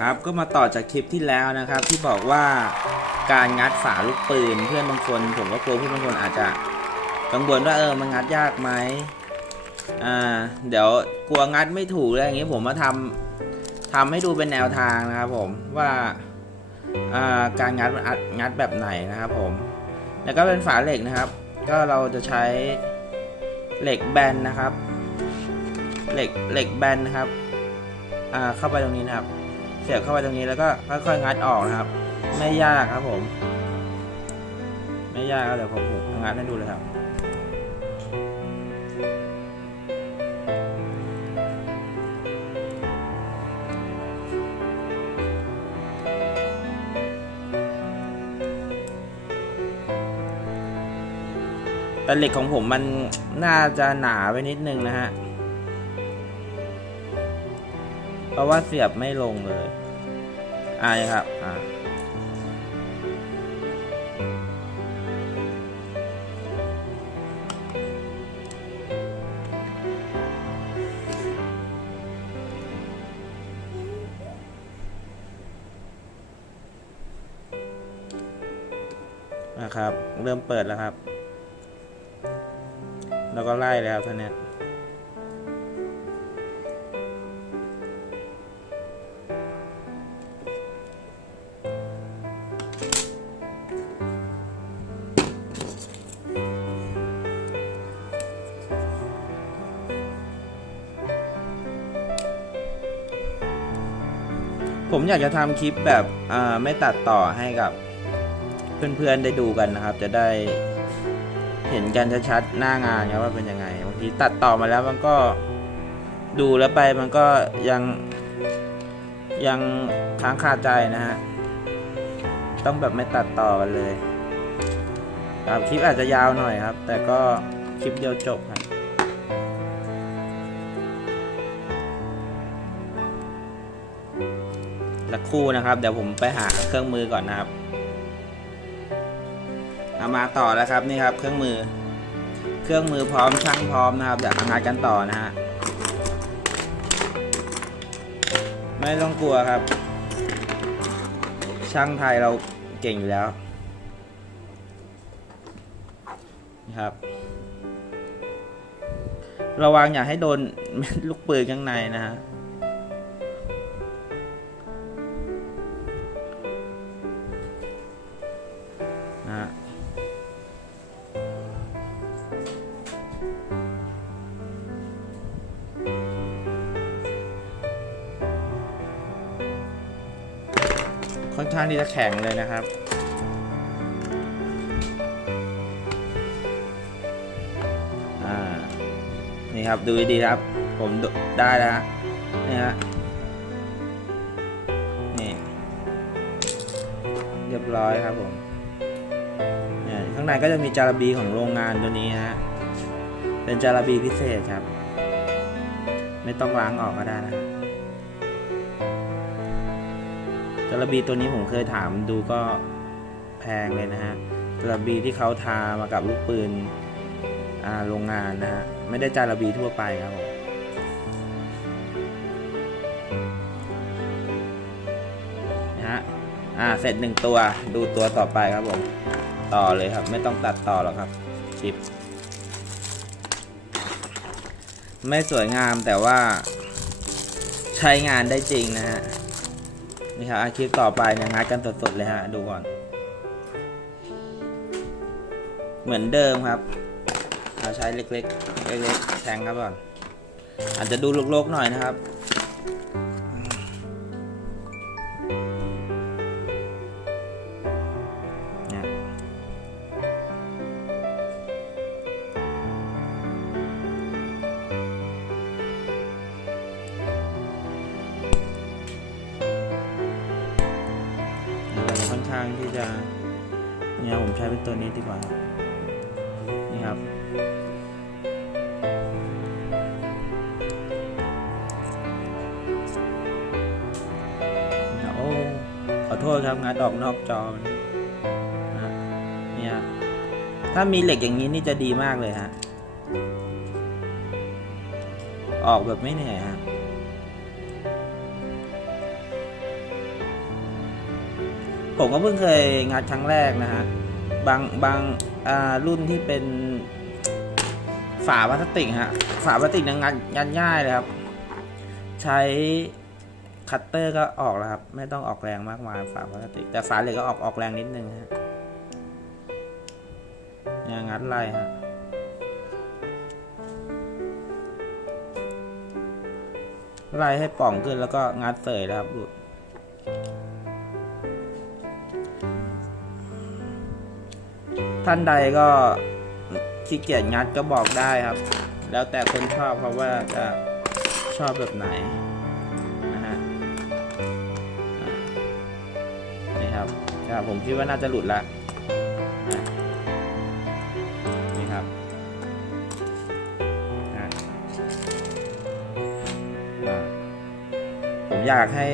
ครับ ก็มาต่อจากคลิปที่แล้วนะครับ ที่บอกว่าการงัดฝาลูกปืน เพื่อนบางคนผมก็กลัวเพื่อนบางคนอาจจะกังวลว่าเออมันงัดยากไหมอ่าเดี๋ยวกลัวงัดไม่ถูกอะไรอย่างงี้ผมมาทำทำให้ดูเป็นแนวทางนะครับ ผมว่าอ่าการงัดมันอัดงัดแบบไหนนะครับผมแล้วก็เป็นฝาเหล็กนะครับ ก็เราจะใช้เหล็กแบนนะครับ เหล็กเหล็กแบนนะครับ อ่าเข้าไปตรงนี้นะครับ เสียบเข้าไปตรงนี้แล้วก็ค่อยๆงัดออกนะครับ ไม่ยากครับผม ไม่ยากครับเดี๋ยวผมผมงัดให้ดูเลยครับแต่เหล็กของผมมันน่าจะหนาไปนิดนึงนะฮะ ราะว่าเสียบไม่ลงเลยอ่าครับอ่านะครับ เริ่มเปิดแล้วครับ แล้วก็ไล่แล้วท่านเนี้ย ผมอยากจะทำคลิปแบบไม่ตัดต่อให้กับ เพื่อนๆได้ดูกันนะครับ จะได้เห็นกันชัดๆหน้างานครับว่าเป็นยังไงบางทีตัดต่อมาแล้วมันก็ดูแล้วไปมันก็ยังยังค้างคาใจนะฮะต้องแบบไม่ตัดต่อกันเลยครับคลิปอาจจะยาวหน่อยครับ แต่ก็คลิปเดียวจบครับ สักครู่นะครับ เดี๋ยวผมไปหาเครื่องมือก่อนนะครับเอามาต่อแล้วครับนี่ครับ เครื่องมือ เครื่องมือพร้อมช่างพร้อมนะครับเดี๋ยวทำงานกันต่อนะฮะไม่ต้องกลัวครับ ช่างไทยเราเก่งอยู่แล้วนี่ครับ ระวังอย่าให้โดนลูกปืนข้างในนะฮะ ค่อนข้างที่จะแข็งเลยนะครับ อ่า นี่ครับดูดีครับ ผมได้แล้วฮะนี่ฮะ นี่ เรียบร้อยครับผมเนี่ยข้างในก็จะมีจาระบีของโรงงานตัวนี้ฮะ เป็นจาระบีพิเศษครับ ไม่ต้องล้างออกก็ได้นะ จระบีตัวนี้ผมเคยถามดูก็แพงเลยนะฮะจระบีที่เขาทามากับลูกปืนโรงงานนะฮะไม่ได้จาระบีทั่วไปครับผมนะฮะอ่าเสร็จหนึ่งตัวดูตัวต่อไปครับผมต่อเลยครับ ไม่ต้องตัดต่อหรอกครับคลิปไม่สวยงามแต่ว่าใช้งานได้จริงนะฮะ นี่ครับอะคลิปต่อไปเนี่ยงัดกันสดๆเลยฮะ ดูก่อน เหมือนเดิมครับเราใช้เล็กๆ เล็กๆแทงครับก่อน อาจจะดูลกๆหน่อยนะครับ ที่จะเนี่ยผมใช้เป็นตัวนี้ดีกว่าครับนี่ครับ โอ้ ขอโทษครับงัดออกนอกจอนะเนี่ยถ้ามีเหล็กอย่างนี้นี่จะดีมากเลยฮะ ออกแบบไม่เหนื่อยฮะ ผมก็เพิ่งเคยงัดครั้งแรกนะฮะ บางบางอ่ารุ่นที่เป็นฝาพลาสติกฮะ ฝาพลาสติกเนยงัดงัดง่ายเลยครับ ใช้คัตเตอร์ก็ออกแล้วครับ ไม่ต้องออกแรงมากมายฝาพลาสติก แต่ฝาเหล็กก็ออกออกแรงนิดนึงฮะเนี่ยงัดไล่ฮะไล่ให้ป่องขึ้นแล้วก็งัดเสยแล้วครับหลุด ท่านใดก็ขี้เกียจงัดก็บอกได้ครับ แล้วแต่คนชอบเพราะว่าจะชอบแบบไหนนะฮะนี่ครับครับผมคิดว่าน่าจะหลุดละนี่ครับผมอยากให้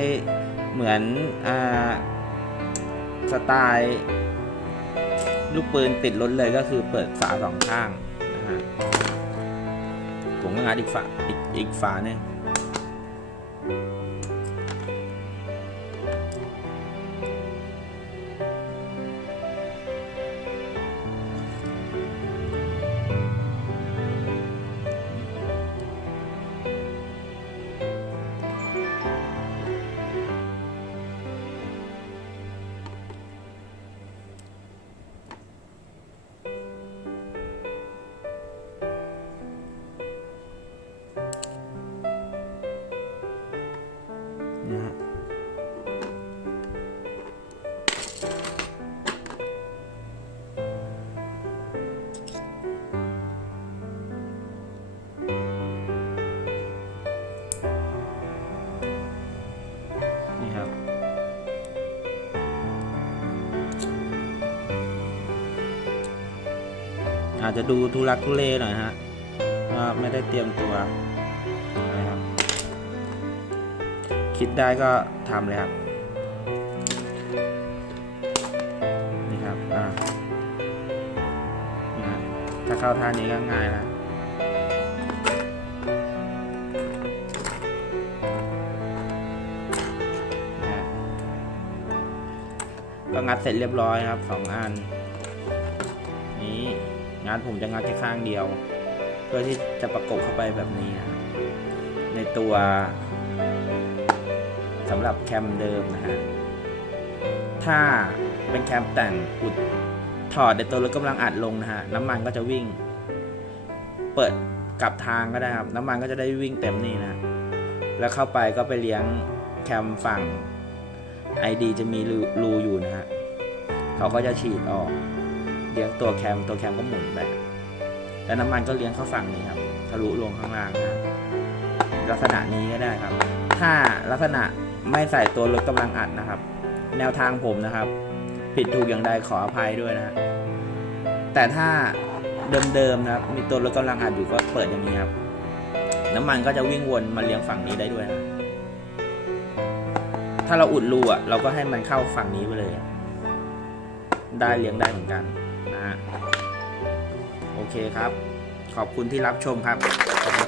เหมือนอ่าสไตล์ ลูกปืนติดรถเลยก็คือเปิดฝาสองข้างนะฮะผมก็งัดอีกฝาอีกอีกฝาหนึ่ง อาจจะดูทุลักทุเลหน่อยฮะว่าไม่ได้เตรียมตัวนะครับคิดได้ก็ทำเลยครับนี่ครับอ่านะฮะถ้าเข้าท่านี้ก็ง่ายแล้วนะฮะก็งัดเสร็จเรียบร้อยครับสองอัน งัดผมจะงัดแค่ข้างเดียว เพื่อที่จะประกบเข้าไปแบบนี้นะในตัวสำหรับแคมเดิมนะฮะถ้าเป็นแคมแต่งอุดถอดในตัวรถกำลังอัดลงนะฮะน้ำมันก็จะวิ่ง เปิดกลับทางก็ได้ครับน้ำมันก็จะได้วิ่งเต็มนี่นะแล้วเข้าไปก็ไปเลี้ยงแคมฝั่ง ID จะมีรูรูอยู่นะฮะเขาก็จะฉีดออก เลี้ยงตัวแคมตัวแคมก็หมุนไปแล้วน้ำมันก็เลี้ยงเข้าฝั่งนี้ครับทะลุลงข้างล่างนะลักษณะนี้ก็ได้ครับ ถ้าลักษณะไม่ใส่ตัวรถกำลังอัดนะครับ แนวทางผมนะครับ ผิดถูกอย่างใดขออภัยด้วยนะฮะแต่ถ้าเดิมๆนะครับ มีตัวรถกำลังอัดอยู่ก็เปิดอย่างนี้ครับ น้ำมันก็จะวิ่งวนมาเลี้ยงฝั่งนี้ได้ด้วยนะถ้าเราอุดรูอะเราก็ให้มันเข้าฝั่งนี้ไปเลย ได้เลี้ยงได้เหมือนกัน นะฮะโอเคครับ ขอบคุณที่รับชมครับขอบคุณครับ